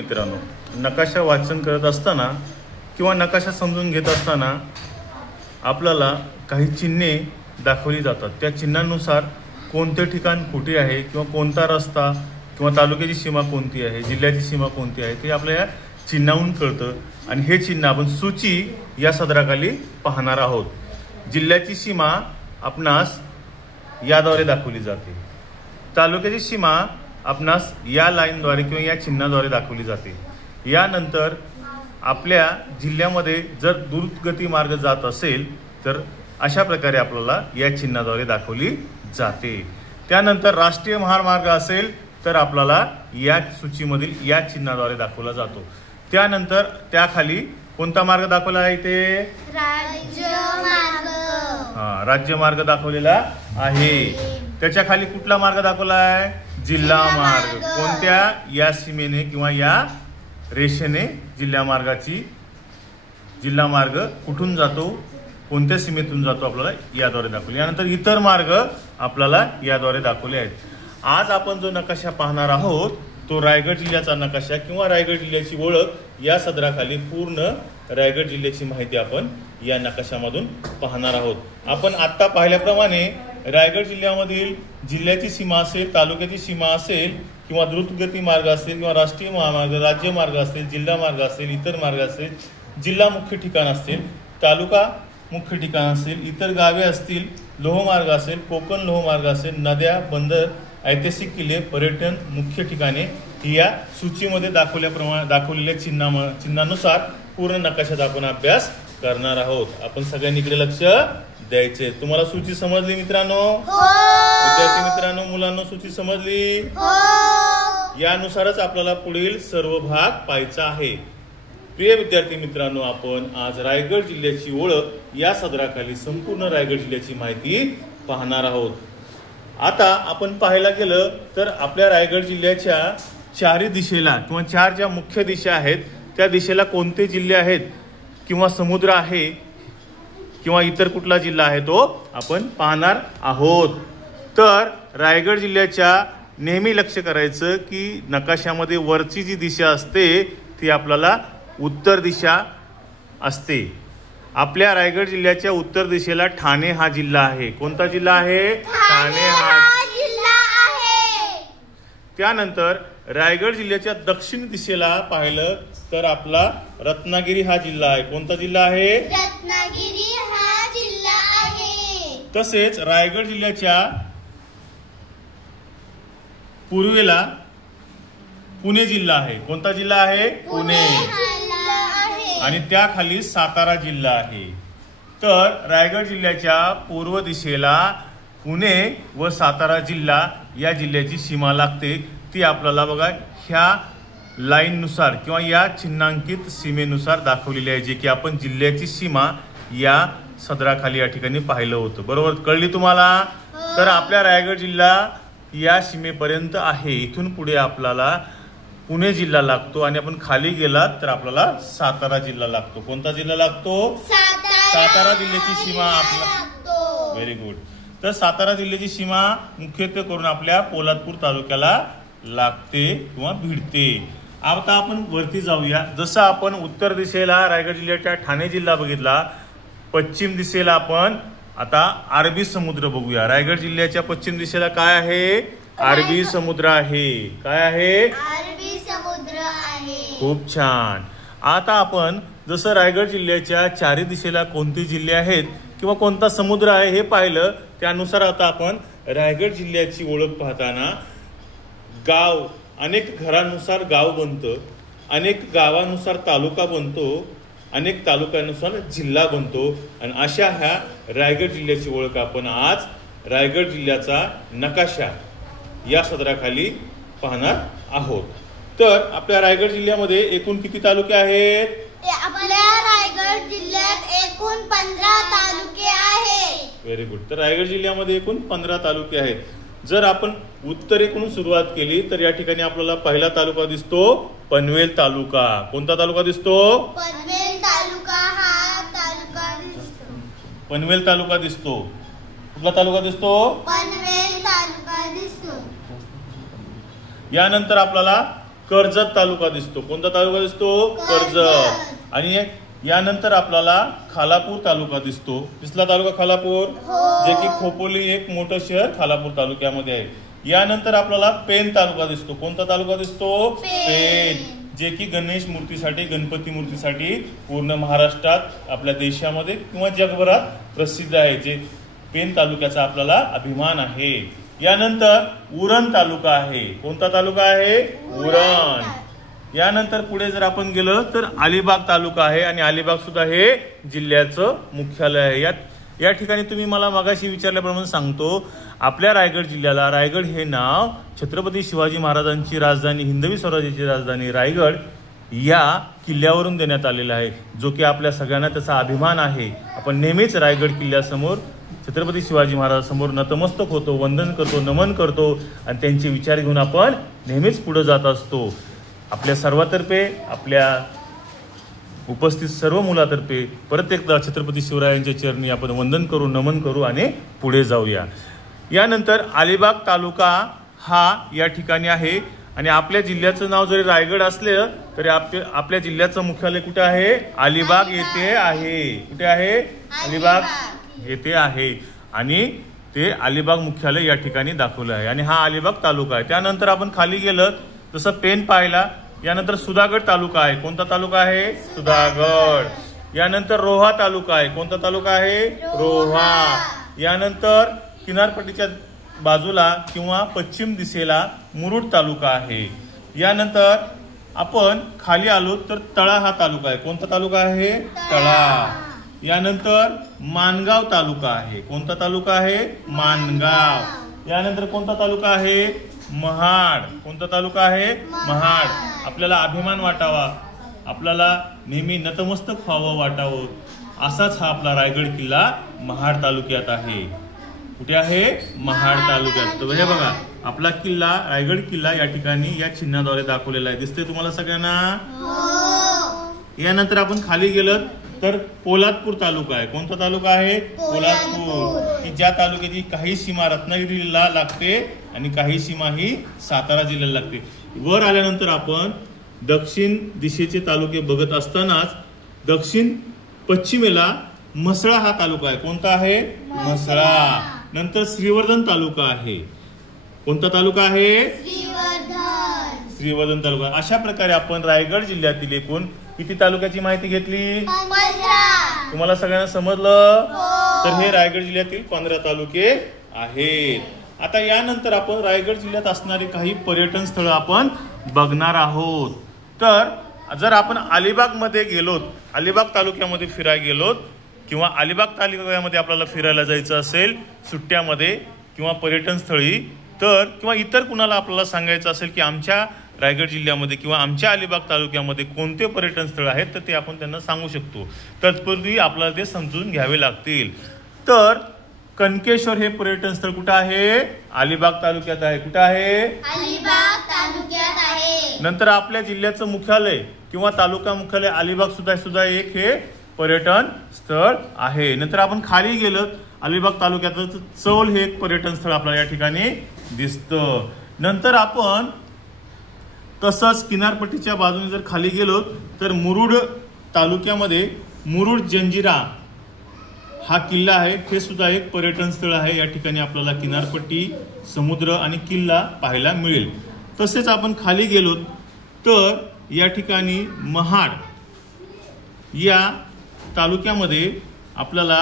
मित्रांनो, नकाशा वाचन करत असताना किंवा नकाशा समजून घेत असताना आपल्याला काही चिन्हे दाखवली जातात। त्या चिन्हांनुसार कोणते ठिकाण कुठे आहे किंवा कोणता रस्ता किंवा तालुक्याची सीमा कोणती आहे, जिल्ह्याची सीमा कोणती आहे ते आपल्या चिन्हावरून कळतं। आणि हे चिन्ह आपण सूची या सदराखाली पाहणार आहोत। जिल्ह्याची सीमा आपणास याद्वारे दाखवली जाते, तालुक्याची सीमा आपणास या लाईनद्वारे किंवा या चिन्हाद्वारे दाखवली जाते। यानंतर आपल्या जिल्ह्यामध्ये जर द्रुतगती मार्ग जात असेल तर अशा प्रकारे आपल्याला या चिन्हाद्वारे दाखवली जाते। त्यानंतर राष्ट्रीय महामार्ग असेल तर आपल्याला या सूचीमधील या चिन्हाद्वारे दाखवला जातो। त्यानंतर त्याखाली कोणता मार्ग दाखवला आहे ते राज्यमार्ग। राज्यमार्ग दाखवलेला आहे। त्याच्या खाली कुठला मार्ग दाखवला आहे? जिल्हा मार्ग। कोणत्या? या सीमेने किंवा या रेषेने जिल्हा मार्ग कुठून जातो, कोणत्या सीमेतून जातो आपल्याला याद्वारे दाखवले। यानंतर इतर मार्ग आपल्याला याद्वारे दाखवले आहेत। आज आपण जो नकाशा पाहणार आहोत तो रायगड जिल्ह्याचा नकाशा किंवा रायगड जिल्ह्याची ओळख या सदराखाली पूर्ण रायगड जिल्ह्याची माहिती आपण या नकाशामधून पाहणार आहोत। आपण आता पाहिल्याप्रमाणे रायगड जिल्ह्यामधील जिल्ह्याची सीमा असेल, तालुक्याची सीमा असेल किंवा द्रुतगती मार्ग असेल किंवा राष्ट्रीय महामार्ग, राज्यमार्ग असेल, जिल्हा मार्ग असेल, इतर मार्ग असेल, जिल्हा मुख्य ठिकाण असेल, तालुका मुख्य ठिकाण असेल, इतर गावे असतील, लोहमार्ग असेल, कोकण लोहमार्ग असेल, नद्या, बंदर, ऐतिहासिक किल्ले, पर्यटन मुख्य ठिकाणे ही या सूचीमध्ये दाखवलेल्या चिन्हानुसार पूर्ण नकाशाचा आपण अभ्यास करणार आहोत। आपण सगळ्यांनी इकडे लक्ष द्यायचे। तुम्हाला सूची समजली मित्रांनो? विद्यार्थी मित्रांनो, मुलांना सूची समजली? यानुसारच आपल्याला पुढील सर्व भाग पाहायचा आहे। प्रिय विद्यार्थी मित्रांनो, आपण आज रायगड जिल्ह्याची ओळख या सदराखाली संपूर्ण रायगड जिल्ह्याची माहिती पाहणार आहोत। आता आपण पाहायला गेलं तर आपल्या रायगड जिल्ह्याच्या चारही दिशेला किंवा चार ज्या मुख्य दिशा आहेत त्या दिशेला कोणते जिल्हे आहेत किंवा समुद्र आहे किंवा इतर कुठला जिल्हा आहे तो आपण पाहणार आहोत। तर रायगड जिल्ह्याच्या नेहमी लक्ष करायचं की नकाशामध्ये वरची जी दिशा असते ती आपल्याला उत्तर दिशा असते। आपल्या रायगड जिल्ह्याच्या उत्तर दिशेला ठाणे हा जिल्हा आहे। कोणता जिल्हा आहे? ठाणे हा जिल्हा आहे। त्यानंतर रायगड जिल्ह्याच्या दक्षिण दिशेला पाहिलं तर आपला रत्नागिरी हा जिल्हा आहे। कोणता जिल्हा आहे? रत्नागिरी हा जिल्हा आहे। तसेच रायगड जिल्ह्याच्या पूर्वेला पुणे जिल्हा आहे। कोणता जिल्हा आहे? पुणे। आणि त्याखाली सातारा जिल्हा आहे। तर रायगड जिल्ह्याच्या पूर्व दिशेला पुणे व सातारा जिल्हा या जिल्ह्याची सीमा लागते। ती आपल्याला बघा ह्या लाईननुसार किंवा या चिन्हांकित सीमेनुसार दाखवलेली आहे, जे की आपण जिल्ह्याची सीमा या सदराखाली या ठिकाणी पाहिलं होतं। बरोबर कळली तुम्हाला? तर आपल्या रायगड जिल्हा या सीमेपर्यंत आहे। इथून पुढे आपल्याला पुणे जिल्हा लागतो आणि आपण खाली गेलात तर आपल्याला सातारा जिल्हा लागतो। कोणता जिल्हा लागतो? सातारा जिल्ह्याची सीमा आपला व्हेरी गुड। तर सातारा जिल्ह्याची सीमा मुख्यत्वे करून आपल्या पोलादपूर तालुक्याला लागते किंवा भिडते। आता आपण वरती जाऊया। जसं आपण उत्तर दिशेला रायगड जिल्ह्याच्या ठाणे जिल्हा बघितला, पश्चिम दिशेला आपण आता अरबी समुद्र बघूया। रायगड जिल्ह्याच्या पश्चिम दिशेला काय आहे? अरबी समुद्र आहे। काय आहे? अरबी समुद्र आहे। खूप छान। आता आपण जसं रायगड जिल्ह्याच्या चारी दिशेला कोणते जिल्हे आहेत किंवा कोणता समुद्र आहे हे पाहिलं, त्यानुसार आता आपण रायगड जिल्ह्याची ओळख पाहताना गाव, अनेक घरानुसार गाव बनतं, अनेक गावानुसार तालुका बनतो, अनेक तालुक्यानुसार जिल्हा बनतो आणि अशा ह्या रायगड जिल्ह्याची ओळख आपण आज रायगड जिल्ह्याचा नकाशा या सदराखाली पाहणार आहोत। तर आपल्या रायगड जिल्ह्यामध्ये एकूण किती तालुके आहेत? आपल्या रायगड जिल्ह्यात एकूण 15 तालुके आहेत। Very good. तर रायगड जिल्ह्यामध्ये एकूण 15 तालुके आहेत। जर आपण उत्तरेकडून सुरुवात केली तर या ठिकाणी आपल्याला पहिला तालुका दिसतो पनवेल तालुका। कोणता तालुका दिसतो? पनवेल तालुका हा तालुका दिसतो। पनवेल तालुका दिसतो। कुठला तालुका दिसतो? पनवेल तालुका दिसतो। यानंतर आपल्याला कर्जत तालुका दिसतो. कोणता तालुका दिसतो? कर्जत. आणि यानंतर आपल्याला खालापूर तालुका दिसतो. दिसला तालुका खालापूर, जे की खोपोली एक मोठं शहर खालापूर तालुक्यामध्ये आहे. यानंतर आपल्याला पेन तालुका दिसतो. कोणता तालुका दिसतो? पेन, जे की गणेश मूर्तीसाठी, गणपती मूर्तीसाठी पूर्ण महाराष्ट्रात, आपल्या देशामध्ये किंवा जगभरात प्रसिद्ध आहे, जे पेन तालुक्याचा आपल्याला अभिमान आहे. यानंतर उरण तालुका आहे. कोणता तालुका आहे? उरण. यानंतर पुढे जर आपण गेलो तर अलिबाग तालुका आहे आणि अलिबाग सुद्धा हे जिल्ह्याचं मुख्यालय आहे. या ठिकाणी तुम्ही मला मगाशी विचारल्याप्रमाणे सांगतो, आपल्या रायगड जिल्ह्याला रायगड हे नाव छत्रपती शिवाजी महाराजांची राजधानी, हिंदवी स्वराज्याची राजधानी रायगड या किल्ल्यावरून देण्यात आलेला आहे, जो की आपल्या सगळ्यांना त्याचा अभिमान आहे. आपण नेहमीच रायगड किल्ल्यासमोर छत्रपती शिवाजी महाराजांसमोर नतमस्तक होतो, वंदन करतो, नमन करतो आणि त्यांचे विचार घेऊन आपण नेहमीच पुढे जात असतो. आपल्या सर्वातर्फे, आपल्या उपस्थित सर्व मुलातर्फे परत एकदा छत्रपती शिवरायांच्या चरणी आपण वंदन करू, नमन करू आणि पुढे जाऊया. यानंतर अलिबाग तालुका हा या ठिकाणी आहे आणि आपल्या जिल्ह्याचं नाव जरी रायगड असलं तरी आपल्या जिल्ह्याचं मुख्यालय कुठे आहे? अलिबाग येथे आहे. कुठे आहे? अलिबाग येथे आहे आणि ते अलिबाग मुख्यालय या ठिकाणी दाखवलं आहे आणि हा अलिबाग तालुका आहे. त्यानंतर आपण खाली गेलं जसं पेन पाहिला, यानंतर सुधागड तालुका आहे. कोणता तालुका आहे? सुधागड. यानंतर रोहा तालुका आहे. कोणता तालुका आहे? रोहा. यानंतर किनारपट्टीच्या बाजूला किंवा पश्चिम दिशेला मुरुड तालुका आहे. यानंतर आपण खाली आलो तर तळा हा तालुका आहे. कोणता तालुका आहे? तळा. यानंतर माणगाव तालुका आहे. कोणता तालुका आहे? माणगाव. यानंतर कोणता तालुका आहे? महाड. कोणता तालुका आहे? महाड. आपल्याला अभिमान वाटावा, आपल्याला नेहमी नतमस्तक व्हावं वाटावं, असाच हा आपला रायगड किल्ला महाड तालुक्यात आहे. कुठे आहे? महाड तालुक्यात. तर हे बघा, आपला किल्ला, रायगड किल्ला या ठिकाणी या चिन्हाद्वारे दाखवलेला आहे. दिसते तुम्हाला सगळ्यांना? यानंतर आपण खाली गेलं तर पोलादपूर तालुका आहे. कोणता तालुका आहे? पोलादपूर. की ज्या तालुक्याची काही सीमा रत्नागिरीला लागते आणि काही सीमा ही सातारा जिल्ह्याला लागते. वर आल्यानंतर आपण दक्षिण दिशेचे तालुके बघत असतानाच दक्षिण पश्चिमेला म्हसळा हा तालुका आहे. कोणता आहे? म्हसळा. नंतर श्रीवर्धन तालुका आहे. कोणता तालुका आहे? श्रीवर्धन तालुका. अशा प्रकारे आपण रायगड जिल्ह्यातील एकूण किती तालुक्याची माहिती घेतली? तुम्हाला सगळ्यांना समजलं? तर हे रायगड जिल्ह्यातील 15 तालुके आहेत. आता यानंतर आपण रायगड जिल्ह्यात असणारे काही पर्यटन स्थळ आपण बघणार आहोत. तर जर आपण अलिबाग मध्ये गेलोत, अलिबाग तालुक्यामध्ये फिरायला गेलोत किंवा अलिबाग तालुक्यामध्ये आपल्याला फिरायला जायचं असेल सुट्ट्यामध्ये किंवा पर्यटन स्थळी, तर किंवा इतर कुणाला आपल्याला सांगायचं असेल की आमच्या रायगड जिल्ह्यामध्ये किंवा आमच्या अलिबाग तालुक्यामध्ये कोणते पर्यटन स्थळ आहेत, तर ते आपण त्यांना सांगू शकतो. तत्पूर्वी आपल्याला ते समजून घ्यावे लागतील. तर कनकेश्वर हे पर्यटन स्थळ कुठं आहे? अलिबाग तालुक्यात आहे. कुठं आहे? अलिबाग तालुक्यात आहे. नंतर आपल्या जिल्ह्याचं मुख्यालय किंवा तालुका मुख्यालय अलिबाग सुद्धा एक हे पर्यटन स्थळ आहे. नंतर आपण खाली गेलो अलिबाग तालुक्यात चौल हे एक पर्यटन स्थळ आपल्याला या ठिकाणी दिसतं. नंतर आपण तसंच किनारपट्टीच्या बाजूने जर खाली गेलो तर मुरुड तालुक्यामध्ये मुरुड जंजिरा हा किल्ला आहे. हे सुद्धा एक पर्यटन स्थळ आहे. या ठिकाणी आपल्याला किनारपट्टी, समुद्र आणि किल्ला पाहायला मिळेल. तसेच आपण खाली गेलो तर या ठिकाणी महाड या तालुक्यामध्ये आपल्याला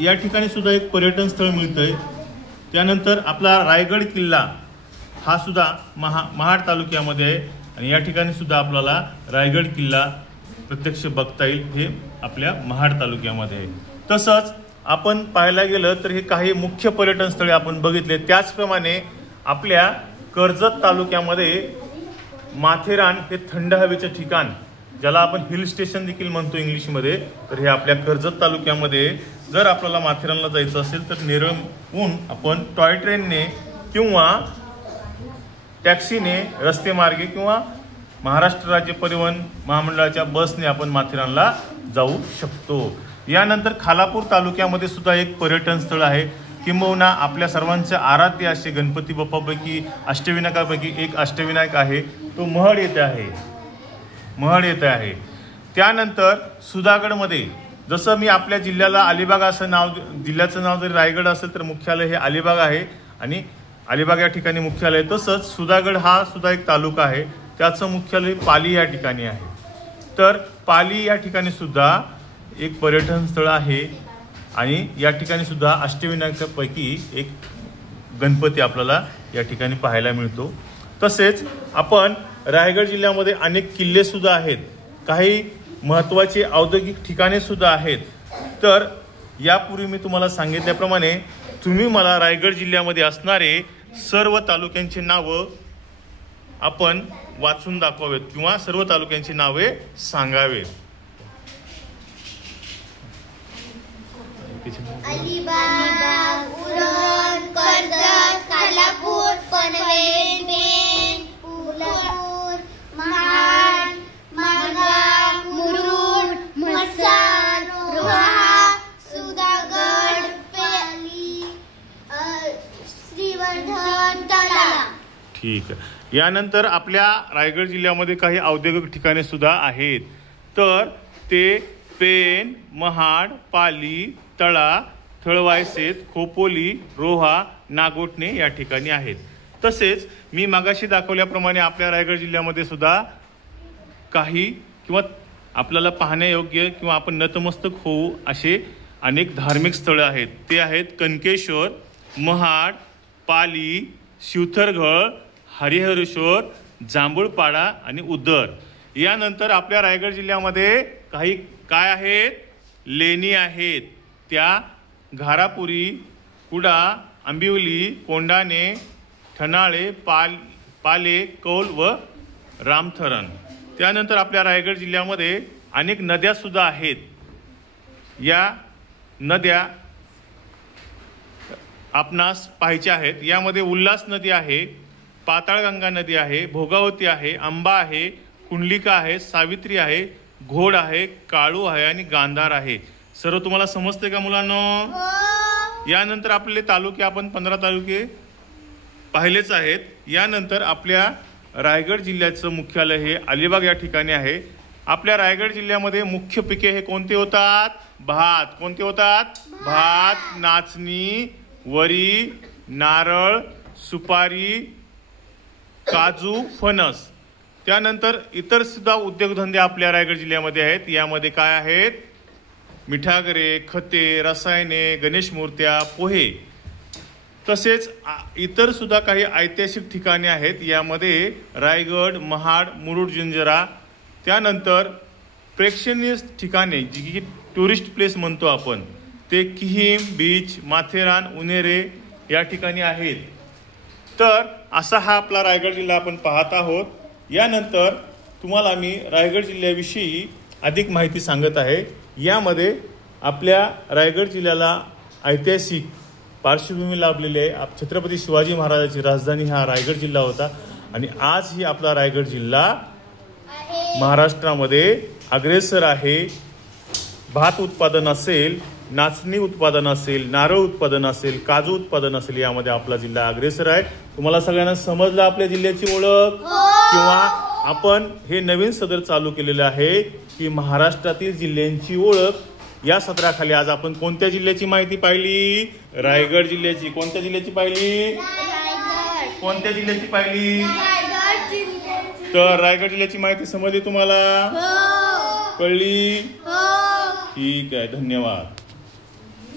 या ठिकाणी सुद्धा एक पर्यटन स्थळ मिळतंय. त्यानंतर आपला रायगड किल्ला हा सुद्धा महाड तालुक्यामध्ये आहे आणि या ठिकाणी सुद्धा आपल्याला रायगड किल्ला प्रत्यक्ष बघता येईल. हे आपल्या महाड तालुक्यामध्ये आहे. तसंच आपण पाहायला गेलं तर हे काही मुख्य पर्यटन स्थळे आपण बघितले. त्याचप्रमाणे आपल्या कर्जत तालुक्यामध्ये माथेरान हे थंड हवेचं ठिकाण, ज्याला आपण हिल स्टेशन देखील म्हणतो इंग्लिशमध्ये, तर हे आपल्या कर्जत तालुक्यामध्ये. जर आपल्याला माथेरानला जायचं असेल तर नेरळहून आपण टॉय ट्रेनने किंवा टॅक्सीने, रस्ते मार्गे किंवा महाराष्ट्र राज्य परिवहन महामंडळाच्या बसने आपण माथेरानला जाऊ शकतो. यानंतर खालापूर तालुक्यामध्ये सुद्धा एक पर्यटन स्थळ आहे. किंबहुना आपल्या सर्वांचे आराध्य असे गणपती बाप्पापैकी अष्टविनायकापैकी एक अष्टविनायक आहे, तो महड येथे आहे. त्यानंतर सुधागडमध्ये, जसं मी आपल्या जिल्ह्याला अलिबाग असं नाव, जिल्ह्याचं नाव जरी रायगड असेल तर मुख्यालय हे अलिबाग आहे आणि अलिबाग या ठिकाणी मुख्यालय. तसंच सुधागड हा सुद्धा एक तालुका आहे, त्याचं मुख्यालय पाली या ठिकाणी आहे. तर पाली या ठिकाणी सुद्धा एक पर्यटन स्थळ आहे आणि या ठिकाणी सुद्धा अष्टविनायकापैकी एक गणपती आपल्याला या ठिकाणी पाहायला मिळतो. तसेच आपण रायगड जिल्ह्यामध्ये अनेक किल्ले सुद्धा आहेत, काही महत्त्वाची औद्योगिक ठिकाणे सुद्धा आहेत. तर यापूर्वी मी तुम्हाला सांगितल्याप्रमाणे तुम्ही मला रायगड जिल्ह्यामध्ये असणारे सर्व तालुक्यांची नावं आपण वाचून दाखवावेत किंवा सर्व तालुक्यांची नावे सांगावेत. अलिबाग, उरण, कर्जत, खालापूर, पनवेल, पेण, फुलपूर, महाड, माणगाव, मुरुड, म्हसर, रोहा, सुधागड, पाली, श्रीवर्धन, तळा. ठीक आहे. यानंतर आपल्या रायगड जिल्ह्यामध्ये काही औद्योगिक ठिकाणे सुद्धा आहेत. तर ते पेण, महाड, पाली, तळा, थळवायसेत, खोपोली, रोहा, नागोठणे या ठिकाणी आहेत. तसेच मी मागाशी दाखवल्याप्रमाणे आपल्या रायगड जिल्ह्यामध्ये सुद्धा काही किंवा आपल्याला पाहण्यायोग्य किंवा आपण नतमस्तक होऊ असे अनेक धार्मिक स्थळं आहेत. ते आहेत कनकेश्वर, महाड, पाली, शिवथरगड, हरिहरेश्वर, जांभूळपाडा आणि उदर. यानंतर आपल्या रायगड जिल्ह्यामध्ये काही काय आहेत, लेणी आहेत. त्या घारापुरी, कुडा, आंबिवली, कोंडाणे, ठनाळे, पाले, कौल व रामथरण. त्यानंतर आपल्या रायगड जिल्ह्यामध्ये अनेक नद्या सुद्धा आहेत. या नद्या आपणास पाहायच्या आहेत. यामध्ये उल्हास नदी आहे, पाताळगंगा नदी आहे, भोगावती आहे, आंबा आहे, कुंडलिका आहे, सावित्री आहे, घोड आहे, काळू आहे आणि गांधार आहे. सर्व तुम्हाला समजते का मुलांनो? यानंतर आपले तालुके, आपण 15 तालुके पाहिलेच आहेत. यानंतर आपल्या रायगड जिल्ह्याचं मुख्यालय हे अलिबाग या ठिकाणी आहे. आपल्या रायगड जिल्ह्यामध्ये मुख्य पिके हे कोणते होतात? भात. कोणते होतात? भात, नाचणी, वरी, नारळ, सुपारी, काजू, फणस. त्यानंतर इतर सुद्धा उद्योगधंदे आपल्या रायगड जिल्ह्यामध्ये आहेत. यामध्ये काय आहेत? मिठागरे, खते, रसायने, गणेश मूर्त्या, पोहे. तसेच इतर सुद्धा काही ऐतिहासिक ठिकाणे आहेत. यामध्ये रायगड, महाड, मुरुड, जंजिरा. त्यानंतर प्रेक्षणीय ठिकाणे जी की टुरिस्ट प्लेस म्हणतो आपण, ते किहीम बीच, माथेरान, उनेरे या ठिकाणी आहेत. तर असा हा आपला रायगड जिल्हा आपण पाहत आहोत. यानंतर तुम्हाला मी रायगड जिल्ह्याविषयी अधिक माहिती सांगत आहे. यामध्ये आपल्या रायगड जिल्ह्याला ऐतिहासिक पार्श्वभूमी लाभलेली आहे. छत्रपती शिवाजी महाराजांची राजधानी हा रायगड जिल्हा होता आणि आज ही आपला रायगड जिल्हा महाराष्ट्रामध्ये अग्रेसर आहे. भात उत्पादन असेल, नाचणी उत्पादन असेल, नारळ उत्पादन असेल, काजू उत्पादन असेल, यामध्ये आपला जिल्हा अग्रेसर आहे. तुम्हाला सगळ्यांना समजलं आपल्या जिल्ह्याची ओळख? किंवा आपण हे नवीन सदर चालू केलेलं आहे की महाराष्ट्रातील जिल्ह्यांची ओळख. या सदराखाली आज आपण कोणत्या जिल्ह्याची माहिती पाहिली? रायगड जिल्ह्याची. कोणत्या जिल्ह्याची पाहिली? कोणत्या जिल्ह्याची पाहिली? तर रायगड जिल्ह्याची माहिती समजली तुम्हाला? कळली? ठीक आहे, धन्यवाद.